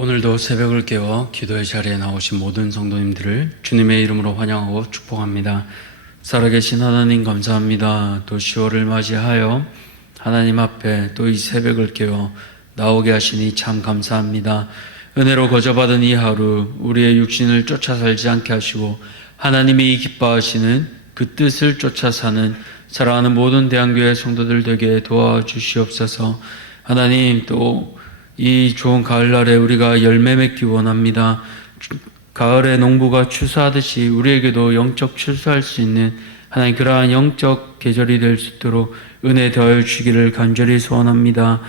오늘도 새벽을 깨워 기도의 자리에 나오신 모든 성도님들을 주님의 이름으로 환영하고 축복합니다. 살아계신 하나님 감사합니다. 또 10월을 맞이하여 하나님 앞에 또 이 새벽을 깨워 나오게 하시니 참 감사합니다. 은혜로 거저받은 이 하루 우리의 육신을 쫓아 살지 않게 하시고 하나님이 기뻐하시는 그 뜻을 쫓아 사는 사랑하는 모든 대한교회 성도들 되게 도와주시옵소서. 하나님, 또 이 좋은 가을날에 우리가 열매 맺기 원합니다. 가을에 농부가 추수하듯이 우리에게도 영적 추수할 수 있는 하나님 그러한 영적 계절이 될 수 있도록 은혜 더하여 주시기를 간절히 소원합니다.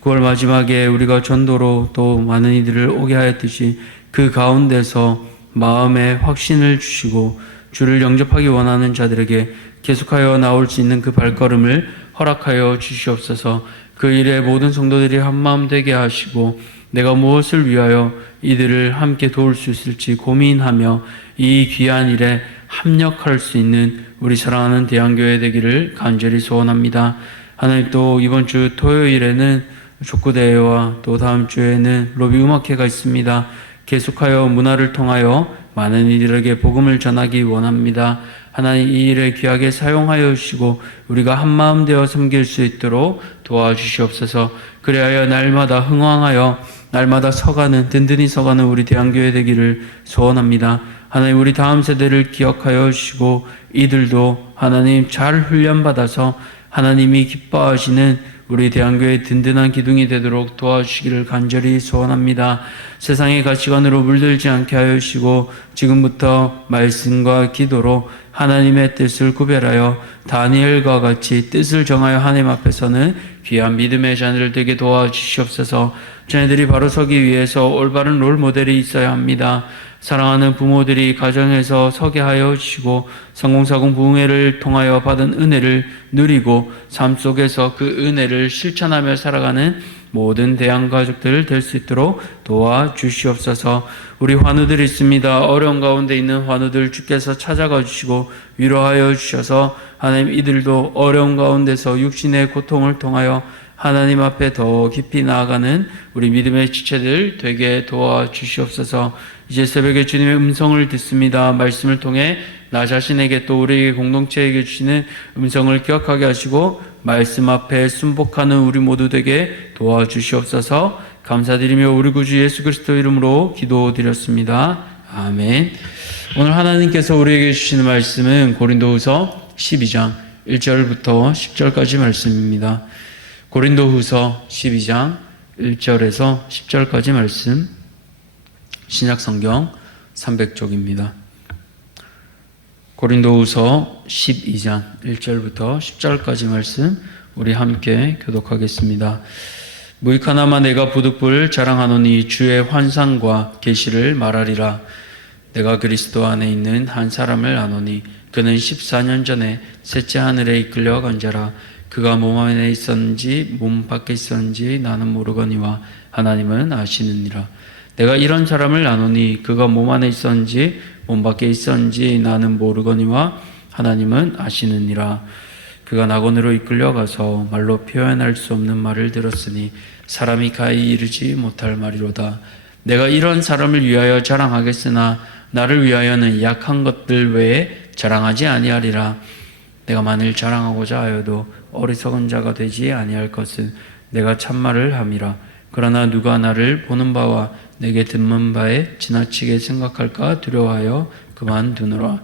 9월 마지막에 우리가 전도로 또 많은 이들을 오게 하였듯이 그 가운데서 마음에 확신을 주시고 주를 영접하기 원하는 자들에게 계속하여 나올 수 있는 그 발걸음을 허락하여 주시옵소서. 그 일에 모든 성도들이 한마음 되게 하시고 내가 무엇을 위하여 이들을 함께 도울 수 있을지 고민하며 이 귀한 일에 합력할 수 있는 우리 사랑하는 대한교회 되기를 간절히 소원합니다. 하나님, 또 이번 주 토요일에는 족구대회와 또 다음 주에는 로비 음악회가 있습니다. 계속하여 문화를 통하여 많은 이들에게 복음을 전하기 원합니다. 하나님, 이 일에 귀하게 사용하여 주시고 우리가 한마음 되어 섬길 수 있도록 도와주시옵소서. 그리하여 날마다 흥왕하여 날마다 서가는, 든든히 서가는 우리 대한교회 되기를 소원합니다. 하나님, 우리 다음 세대를 기억하여 주시고 이들도 하나님 잘 훈련받아서 하나님이 기뻐하시는 우리 대한교회의 든든한 기둥이 되도록 도와주시기를 간절히 소원합니다. 세상의 가치관으로 물들지 않게 하여 주시고 지금부터 말씀과 기도로 하나님의 뜻을 구별하여 다니엘과 같이 뜻을 정하여 하나님 앞에서는 귀한 믿음의 자녀들 되게 도와주시옵소서. 자녀들이 바로 서기 위해서 올바른 롤모델이 있어야 합니다. 사랑하는 부모들이 가정에서 서게 하여 주시고 성공사공 부흥회를 통하여 받은 은혜를 누리고 삶 속에서 그 은혜를 실천하며 살아가는 모든 대한가족들 될 수 있도록 도와주시옵소서. 우리 환우들이 있습니다. 어려운 가운데 있는 환우들 주께서 찾아가 주시고 위로하여 주셔서 하나님, 이들도 어려운 가운데서 육신의 고통을 통하여 하나님 앞에 더 깊이 나아가는 우리 믿음의 지체들 되게 도와주시옵소서. 이제 새벽에 주님의 음성을 듣습니다. 말씀을 통해 나 자신에게 또 우리에게 공동체에게 주시는 음성을 기억하게 하시고 말씀 앞에 순복하는 우리 모두 되게 도와주시옵소서. 감사드리며 우리 구주 예수 그리스도 이름으로 기도드렸습니다. 아멘. 오늘 하나님께서 우리에게 주시는 말씀은 고린도후서 12장 1절부터 10절까지 말씀입니다. 고린도후서 12장 1절에서 10절까지 말씀, 신약성경 300쪽입니다. 고린도후서 12장 1절부터 10절까지 말씀 우리 함께 교독하겠습니다. 무익하나마 내가 부득불 자랑하노니 주의 환상과 계시를 말하리라. 내가 그리스도 안에 있는 한 사람을 아노니 그는 14년 전에 셋째 하늘에 이끌려 간 자라. 그가 몸 안에 있었는지 몸 밖에 있었는지 나는 모르거니와 하나님은 아시느니라. 내가 이런 사람을 아노니 그가 몸 안에 있었는지 몸 밖에 있었는지 나는 모르거니와 하나님은 아시느니라. 그가 낙원으로 이끌려가서 말로 표현할 수 없는 말을 들었으니 사람이 가히 이르지 못할 말이로다. 내가 이런 사람을 위하여 자랑하겠으나 나를 위하여는 약한 것들 외에 자랑하지 아니하리라. 내가 만일 자랑하고자 하여도 어리석은 자가 되지 아니할 것은 내가 참말을 함이라. 그러나 누가 나를 보는 바와 내게 듣는 바에 지나치게 생각할까 두려워하여 그만두노라.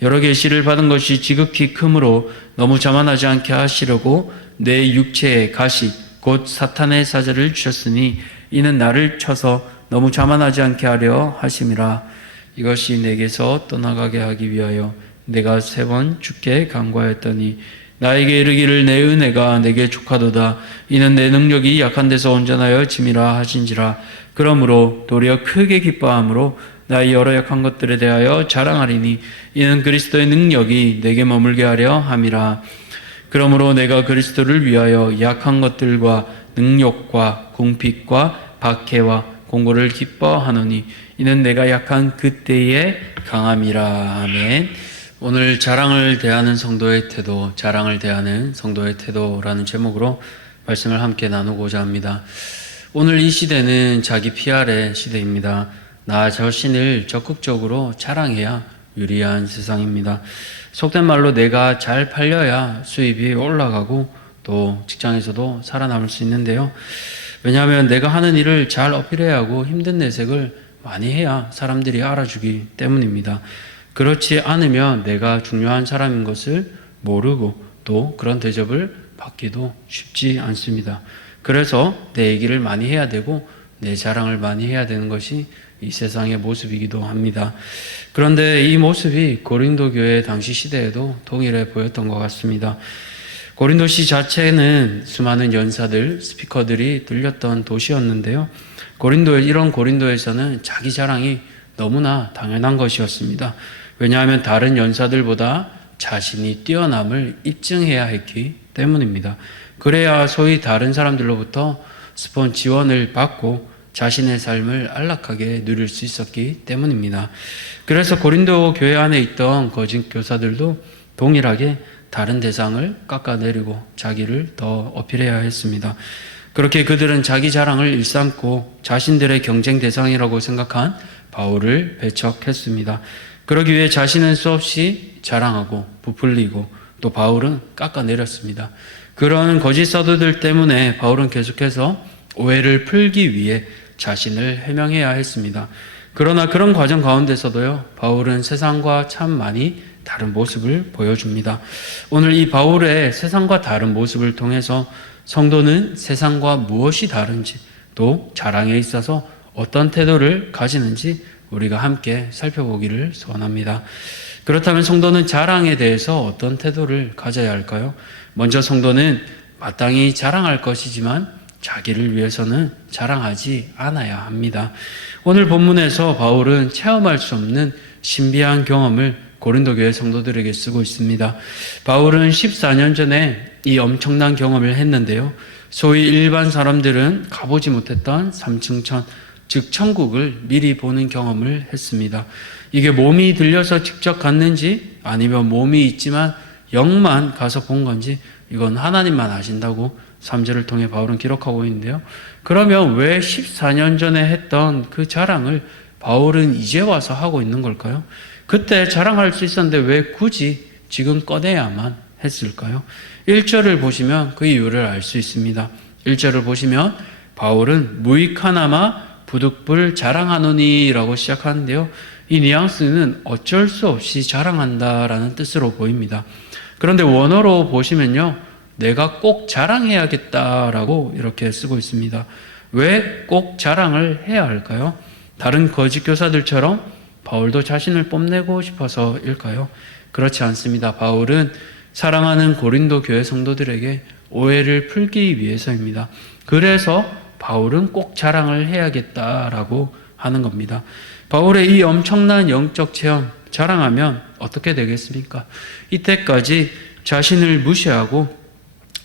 여러 계시를 받은 것이 지극히 크므로 너무 자만하지 않게 하시려고 내 육체에 가시 곧 사탄의 사자를 주셨으니 이는 나를 쳐서 너무 자만하지 않게 하려 하심이라. 이것이 내게서 떠나가게 하기 위하여 내가 3번 주께 간구하였더니 나에게 이르기를 내 은혜가 내게 족하도다. 이는 내 능력이 약한 데서 온전하여 짐이라 하신지라. 그러므로 도리어 크게 기뻐함으로 나의 여러 약한 것들에 대하여 자랑하리니 이는 그리스도의 능력이 내게 머물게 하려 함이라. 그러므로 내가 그리스도를 위하여 약한 것들과 능력과 궁핍과 박해와 공고를 기뻐하노니 이는 내가 약한 그때의 강함이라. 아멘. 오늘 자랑을 대하는 성도의 태도, 자랑을 대하는 성도의 태도라는 제목으로 말씀을 함께 나누고자 합니다. 오늘 이 시대는 자기 PR의 시대입니다. 나 자신을 적극적으로 자랑해야 유리한 세상입니다. 속된 말로 내가 잘 팔려야 수입이 올라가고 또 직장에서도 살아남을 수 있는데요. 왜냐하면 내가 하는 일을 잘 어필해야 하고 힘든 내색을 많이 해야 사람들이 알아주기 때문입니다. 그렇지 않으면 내가 중요한 사람인 것을 모르고 또 그런 대접을 받기도 쉽지 않습니다. 그래서 내 얘기를 많이 해야 되고 내 자랑을 많이 해야 되는 것이 이 세상의 모습이기도 합니다. 그런데 이 모습이 고린도 교회 당시 시대에도 동일해 보였던 것 같습니다. 고린도시 자체는 수많은 연사들, 스피커들이 들렸던 도시였는데요. 이런 고린도에서는 자기 자랑이 너무나 당연한 것이었습니다. 왜냐하면 다른 연사들보다 자신이 뛰어남을 입증해야 했기 때문입니다. 그래야 소위 다른 사람들로부터 스폰 지원을 받고 자신의 삶을 안락하게 누릴 수 있었기 때문입니다. 그래서 고린도 교회 안에 있던 거짓 교사들도 동일하게 다른 대상을 깎아내리고 자기를 더 어필해야 했습니다. 그렇게 그들은 자기 자랑을 일삼고 자신들의 경쟁 대상이라고 생각한 바울을 배척했습니다. 그러기 위해 자신은 수없이 자랑하고 부풀리고 또 바울은 깎아내렸습니다. 그런 거짓 사도들 때문에 바울은 계속해서 오해를 풀기 위해 자신을 해명해야 했습니다. 그러나 그런 과정 가운데서도요, 바울은 세상과 참 많이 다른 모습을 보여줍니다. 오늘 이 바울의 세상과 다른 모습을 통해서 성도는 세상과 무엇이 다른지 또 자랑에 있어서 어떤 태도를 가지는지 우리가 함께 살펴보기를 소원합니다. 그렇다면 성도는 자랑에 대해서 어떤 태도를 가져야 할까요? 먼저 성도는 마땅히 자랑할 것이지만 자기를 위해서는 자랑하지 않아야 합니다. 오늘 본문에서 바울은 체험할 수 없는 신비한 경험을 고린도 교회 성도들에게 쓰고 있습니다. 바울은 14년 전에 이 엄청난 경험을 했는데요. 소위 일반 사람들은 가보지 못했던 삼층천, 즉 천국을 미리 보는 경험을 했습니다. 이게 몸이 들려서 직접 갔는지 아니면 몸이 있지만 영만 가서 본 건지 이건 하나님만 아신다고 3절을 통해 바울은 기록하고 있는데요. 그러면 왜 14년 전에 했던 그 자랑을 바울은 이제 와서 하고 있는 걸까요? 그때 자랑할 수 있었는데 왜 굳이 지금 꺼내야만 했을까요? 1절을 보시면 그 이유를 알 수 있습니다. 1절을 보시면 바울은 무익하나마 부득불 자랑하노니 라고 시작하는데요. 이 뉘앙스는 어쩔 수 없이 자랑한다라는 뜻으로 보입니다. 그런데 원어로 보시면요, 내가 꼭 자랑해야겠다라고 이렇게 쓰고 있습니다. 왜 꼭 자랑을 해야 할까요? 다른 거짓 교사들처럼 바울도 자신을 뽐내고 싶어서일까요? 그렇지 않습니다. 바울은 사랑하는 고린도 교회 성도들에게 오해를 풀기 위해서입니다. 그래서 바울은 꼭 자랑을 해야겠다라고 하는 겁니다. 바울의 이 엄청난 영적 체험, 자랑하면 어떻게 되겠습니까? 이때까지 자신을 무시하고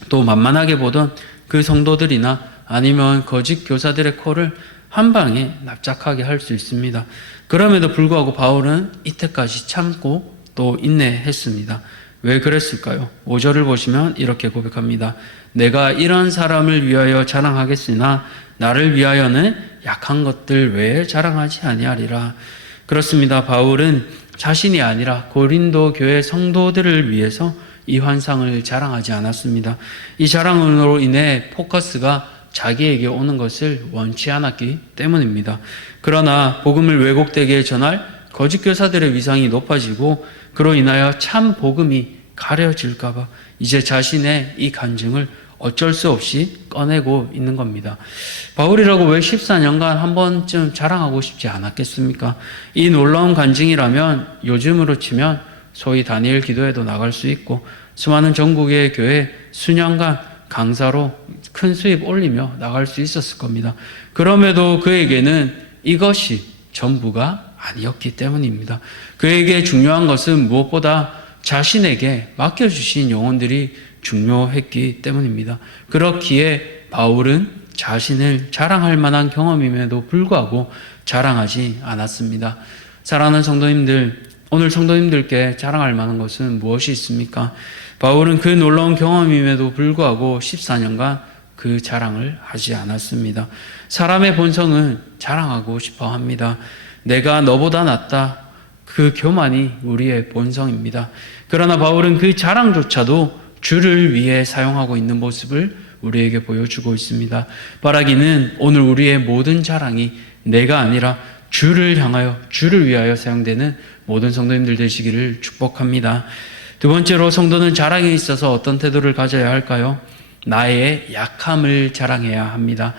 또 만만하게 보던 그 성도들이나 아니면 거짓 교사들의 코를 한 방에 납작하게 할 수 있습니다. 그럼에도 불구하고 바울은 이때까지 참고 또 인내했습니다. 왜 그랬을까요? 5절을 보시면 이렇게 고백합니다. 내가 이런 사람을 위하여 자랑하겠으나 나를 위하여는 약한 것들 외에 자랑하지 아니하리라. 그렇습니다. 바울은 자신이 아니라 고린도 교회 성도들을 위해서 이 환상을 자랑하지 않았습니다. 이 자랑으로 인해 포커스가 자기에게 오는 것을 원치 않았기 때문입니다. 그러나 복음을 왜곡되게 전할 거짓 교사들의 위상이 높아지고 그로 인하여 참 복음이 가려질까 봐 이제 자신의 이 간증을 어쩔 수 없이 꺼내고 있는 겁니다. 바울이라고 왜 14년간 한 번쯤 자랑하고 싶지 않았겠습니까? 이 놀라운 간증이라면 요즘으로 치면 소위 다니엘 기도회도 나갈 수 있고 수많은 전국의 교회 수년간 강사로 큰 수입 올리며 나갈 수 있었을 겁니다. 그럼에도 그에게는 이것이 전부가 아니었기 때문입니다. 그에게 중요한 것은 무엇보다 자신에게 맡겨주신 영혼들이 중요했기 때문입니다. 그렇기에 바울은 자신을 자랑할 만한 경험임에도 불구하고 자랑하지 않았습니다. 사랑하는 성도님들, 오늘 성도님들께 자랑할 만한 것은 무엇이 있습니까? 바울은 그 놀라운 경험임에도 불구하고 14년간 그 자랑을 하지 않았습니다. 사람의 본성은 자랑하고 싶어 합니다. 내가 너보다 낫다. 그 교만이 우리의 본성입니다. 그러나 바울은 그 자랑조차도 주를 위해 사용하고 있는 모습을 우리에게 보여주고 있습니다. 바라기는 오늘 우리의 모든 자랑이 내가 아니라 주를 향하여, 주를 위하여 사용되는 모든 성도님들 되시기를 축복합니다. 두 번째로, 성도는 자랑에 있어서 어떤 태도를 가져야 할까요? 나의 약함을 자랑해야 합니다.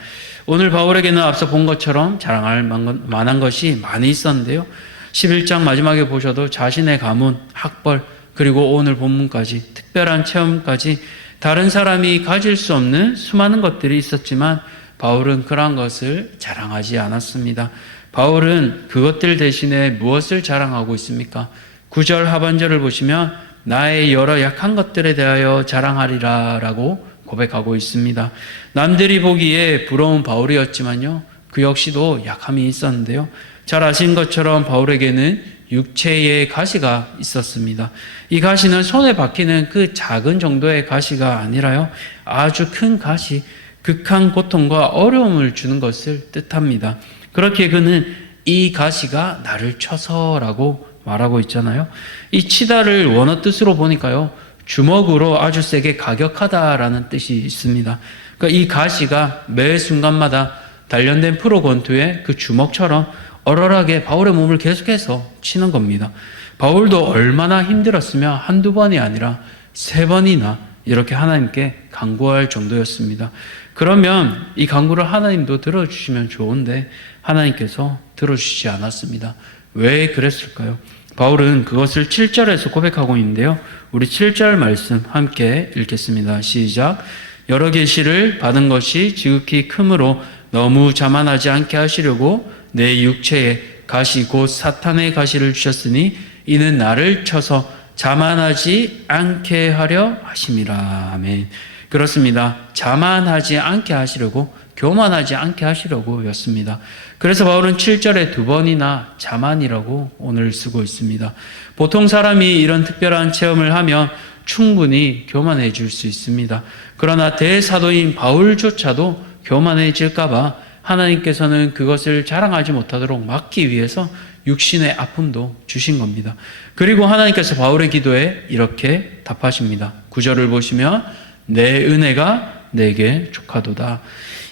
오늘 바울에게는 앞서 본 것처럼 자랑할 만한 것이 많이 있었는데요. 11장 마지막에 보셔도 자신의 가문, 학벌, 그리고 오늘 본문까지 특별한 체험까지 다른 사람이 가질 수 없는 수많은 것들이 있었지만 바울은 그러한 것을 자랑하지 않았습니다. 바울은 그것들 대신에 무엇을 자랑하고 있습니까? 9절 하반절을 보시면 나의 여러 약한 것들에 대하여 자랑하리라 라고 고백하고 있습니다. 남들이 보기에 부러운 바울이었지만요, 그 역시도 약함이 있었는데요. 잘 아신 것처럼 바울에게는 육체의 가시가 있었습니다. 이 가시는 손에 박히는 그 작은 정도의 가시가 아니라요, 아주 큰 가시, 극한 고통과 어려움을 주는 것을 뜻합니다. 그렇게 그는 이 가시가 나를 쳐서라고 말하고 있잖아요. 이 치다를 원어 뜻으로 보니까요, 주먹으로 아주 세게 가격하다라는 뜻이 있습니다. 그러니까 이 가시가 매 순간마다 단련된 프로 권투의 그 주먹처럼 얼얼하게 바울의 몸을 계속해서 치는 겁니다. 바울도 얼마나 힘들었으면 한두 번이 아니라 3번이나 이렇게 하나님께 간구할 정도였습니다. 그러면 이 간구를 하나님도 들어주시면 좋은데 하나님께서 들어주시지 않았습니다. 왜 그랬을까요? 바울은 그것을 7절에서 고백하고 있는데요. 우리 7절 말씀 함께 읽겠습니다. 시작. 여러 계시를 받은 것이 지극히 크므로 너무 자만하지 않게 하시려고 내 육체에 가시 곧 사탄의 가시를 주셨으니 이는 나를 쳐서 자만하지 않게 하려 하심이라. 아멘. 그렇습니다. 자만하지 않게 하시려고, 교만하지 않게 하시려고 였습니다. 그래서 바울은 7절에 2번이나 자만이라고 오늘 쓰고 있습니다. 보통 사람이 이런 특별한 체험을 하면 충분히 교만해질 수 있습니다. 그러나 대사도인 바울조차도 교만해질까봐 하나님께서는 그것을 자랑하지 못하도록 막기 위해서 육신의 아픔도 주신 겁니다. 그리고 하나님께서 바울의 기도에 이렇게 답하십니다. 9절을 보시면 내 은혜가 내게 족하도다.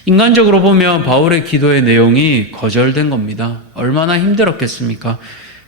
인간적으로 보면 바울의 기도의 내용이 거절된 겁니다. 얼마나 힘들었겠습니까?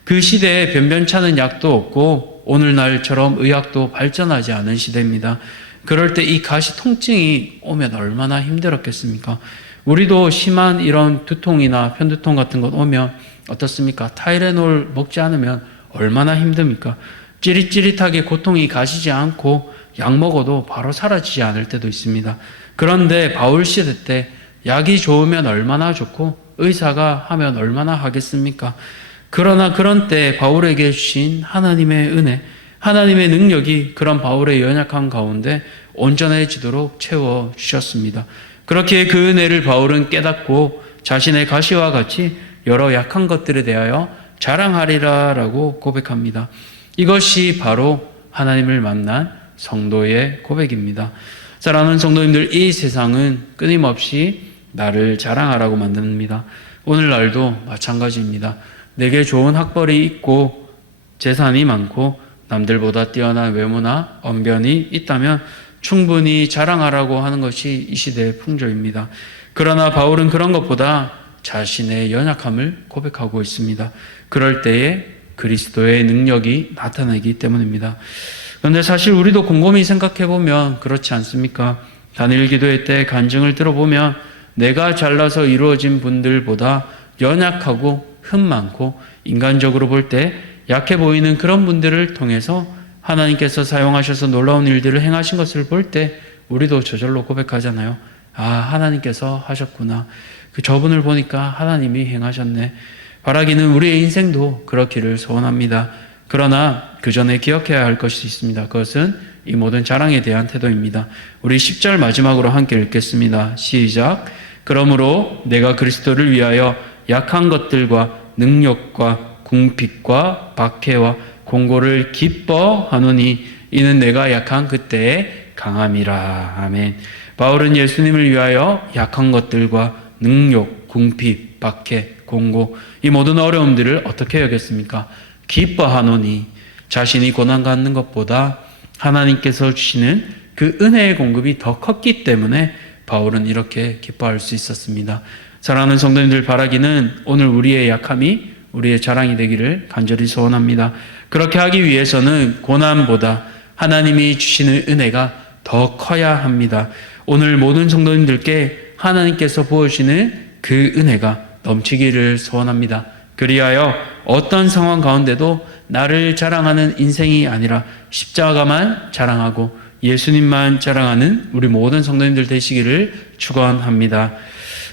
그 시대에 변변찮은 약도 없고 오늘날처럼 의학도 발전하지 않은 시대입니다. 그럴 때 이 가시 통증이 오면 얼마나 힘들었겠습니까? 우리도 심한 이런 두통이나 편두통 같은 것 오면 어떻습니까? 타이레놀 먹지 않으면 얼마나 힘듭니까? 찌릿찌릿하게 고통이 가시지 않고 약 먹어도 바로 사라지지 않을 때도 있습니다. 그런데 바울 시대 때 약이 좋으면 얼마나 좋고 의사가 하면 얼마나 하겠습니까? 그러나 그런 때 바울에게 주신 하나님의 은혜, 하나님의 능력이 그런 바울의 연약함 가운데 온전해지도록 채워주셨습니다. 그렇게 그 은혜를 바울은 깨닫고 자신의 가시와 같이 여러 약한 것들에 대하여 자랑하리라 라고 고백합니다. 이것이 바로 하나님을 만난 성도의 고백입니다. 사랑하는 성도님들, 이 세상은 끊임없이 나를 자랑하라고 만듭니다. 오늘날도 마찬가지입니다. 내게 좋은 학벌이 있고 재산이 많고 남들보다 뛰어난 외모나 언변이 있다면 충분히 자랑하라고 하는 것이 이 시대의 풍조입니다. 그러나 바울은 그런 것보다 자신의 연약함을 고백하고 있습니다. 그럴 때에 그리스도의 능력이 나타나기 때문입니다. 그런데 사실 우리도 곰곰이 생각해 보면 그렇지 않습니까? 다니엘 기도회 때 간증을 들어보면 내가 잘나서 이루어진 분들보다 연약하고 흠 많고 인간적으로 볼 때 약해 보이는 그런 분들을 통해서 하나님께서 사용하셔서 놀라운 일들을 행하신 것을 볼 때 우리도 저절로 고백하잖아요. 아, 하나님께서 하셨구나. 그 저분을 보니까 하나님이 행하셨네. 바라기는 우리의 인생도 그렇기를 소원합니다. 그러나 그 전에 기억해야 할 것이 있습니다. 그것은 이 모든 자랑에 대한 태도입니다. 우리 10절 마지막으로 함께 읽겠습니다. 시작. 그러므로 내가 그리스도를 위하여 약한 것들과 능력과 궁핍과 박해와 공고를 기뻐하노니 이는 내가 약한 그때의 강함이라. 아멘. 바울은 예수님을 위하여 약한 것들과 능욕, 궁핍, 박해, 공고 이 모든 어려움들을 어떻게 여겼습니까? 기뻐하노니 자신이 고난 갖는 것보다 하나님께서 주시는 그 은혜의 공급이 더 컸기 때문에 바울은 이렇게 기뻐할 수 있었습니다. 사랑하는 성도님들, 바라기는 오늘 우리의 약함이 우리의 자랑이 되기를 간절히 소원합니다. 그렇게 하기 위해서는 고난보다 하나님이 주시는 은혜가 더 커야 합니다. 오늘 모든 성도님들께 하나님께서 부어주시는 그 은혜가 넘치기를 소원합니다. 그리하여 어떤 상황 가운데도 나를 자랑하는 인생이 아니라 십자가만 자랑하고 예수님만 자랑하는 우리 모든 성도님들 되시기를 축원합니다.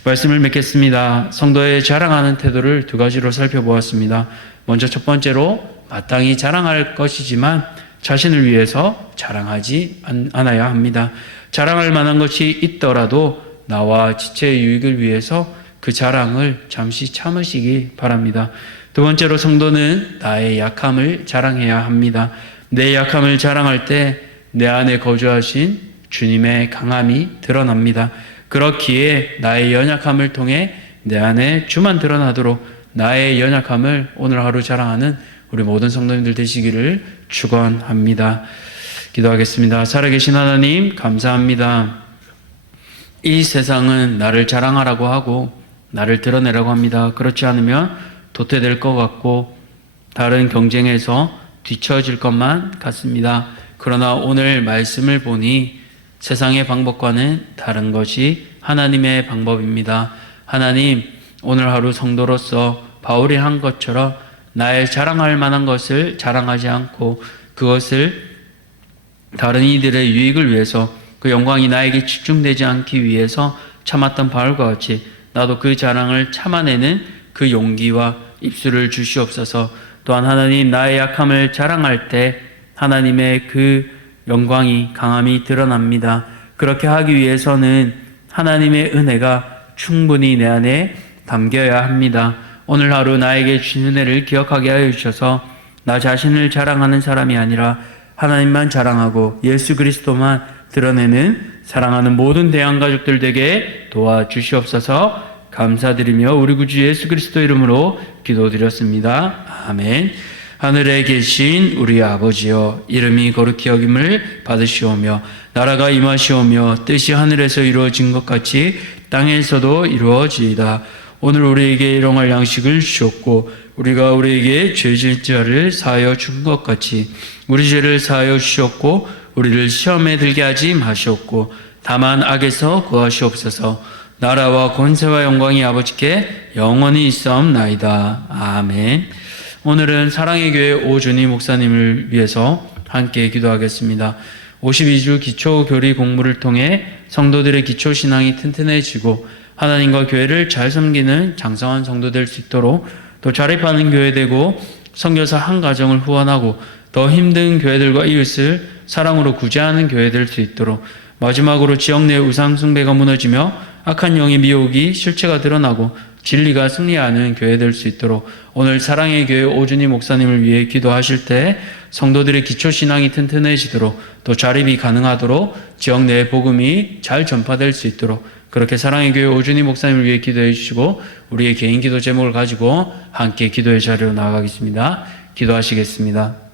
말씀을 맺겠습니다. 성도의 자랑하는 태도를 두 가지로 살펴보았습니다. 먼저 첫 번째로 마땅히 자랑할 것이지만 자신을 위해서 자랑하지 않아야 합니다. 자랑할 만한 것이 있더라도 나와 지체의 유익을 위해서 그 자랑을 잠시 참으시기 바랍니다. 두 번째로 성도는 나의 약함을 자랑해야 합니다. 내 약함을 자랑할 때 내 안에 거주하신 주님의 강함이 드러납니다. 그렇기에 나의 연약함을 통해 내 안에 주만 드러나도록 나의 연약함을 오늘 하루 자랑하는 우리 모든 성도님들 되시기를 축원합니다. 기도하겠습니다. 살아계신 하나님, 감사합니다. 이 세상은 나를 자랑하라고 하고 나를 드러내라고 합니다. 그렇지 않으면 도태될 것 같고 다른 경쟁에서 뒤처질 것만 같습니다. 그러나 오늘 말씀을 보니 세상의 방법과는 다른 것이 하나님의 방법입니다. 하나님, 오늘 하루 성도로서 바울이 한 것처럼 나의 자랑할 만한 것을 자랑하지 않고 그것을 다른 이들의 유익을 위해서 그 영광이 나에게 집중되지 않기 위해서 참았던 바울과 같이 나도 그 자랑을 참아내는 그 용기와 입술을 주시옵소서. 또한 하나님, 나의 약함을 자랑할 때 하나님의 그 영광이 강함이 드러납니다. 그렇게 하기 위해서는 하나님의 은혜가 충분히 내 안에 담겨야 합니다. 오늘 하루 나에게 주신 은혜를 기억하게 하여 주셔서 나 자신을 자랑하는 사람이 아니라 하나님만 자랑하고 예수 그리스도만 드러내는 사랑하는 모든 대한가족들 되게 도와주시옵소서. 감사드리며 우리 구주 예수 그리스도 이름으로 기도드렸습니다. 아멘. 하늘에 계신 우리 아버지여, 이름이 거룩히 여김을 받으시오며 나라가 임하시오며 뜻이 하늘에서 이루어진 것 같이 땅에서도 이루어지이다. 오늘 우리에게 일용할 양식을 주셨고 우리가 우리에게 죄질 자를 사하여 준 것 같이 우리 죄를 사하여 주셨고 우리를 시험에 들게 하지 마시옵고 다만 악에서 구하시옵소서. 나라와 권세와 영광이 아버지께 영원히 있사옵나이다. 아멘. 오늘은 사랑의 교회 오준희 목사님을 위해서 함께 기도하겠습니다. 52주 기초교리 공부를 통해 성도들의 기초신앙이 튼튼해지고 하나님과 교회를 잘 섬기는 장성한 성도 될 수 있도록 또 자립하는 교회 되고 선교사 한 가정을 후원하고 더 힘든 교회들과 이웃을 사랑으로 구제하는 교회 될 수 있도록 마지막으로 지역 내 우상 숭배가 무너지며 악한 영의 미혹이 실체가 드러나고 진리가 승리하는 교회 될 수 있도록 오늘 사랑의 교회 오준희 목사님을 위해 기도하실 때 성도들의 기초신앙이 튼튼해지도록 또 자립이 가능하도록 지역 내 복음이 잘 전파될 수 있도록 그렇게 사랑의 교회 오준희 목사님을 위해 기도해 주시고 우리의 개인 기도 제목을 가지고 함께 기도의 자리로 나아가겠습니다. 기도하시겠습니다.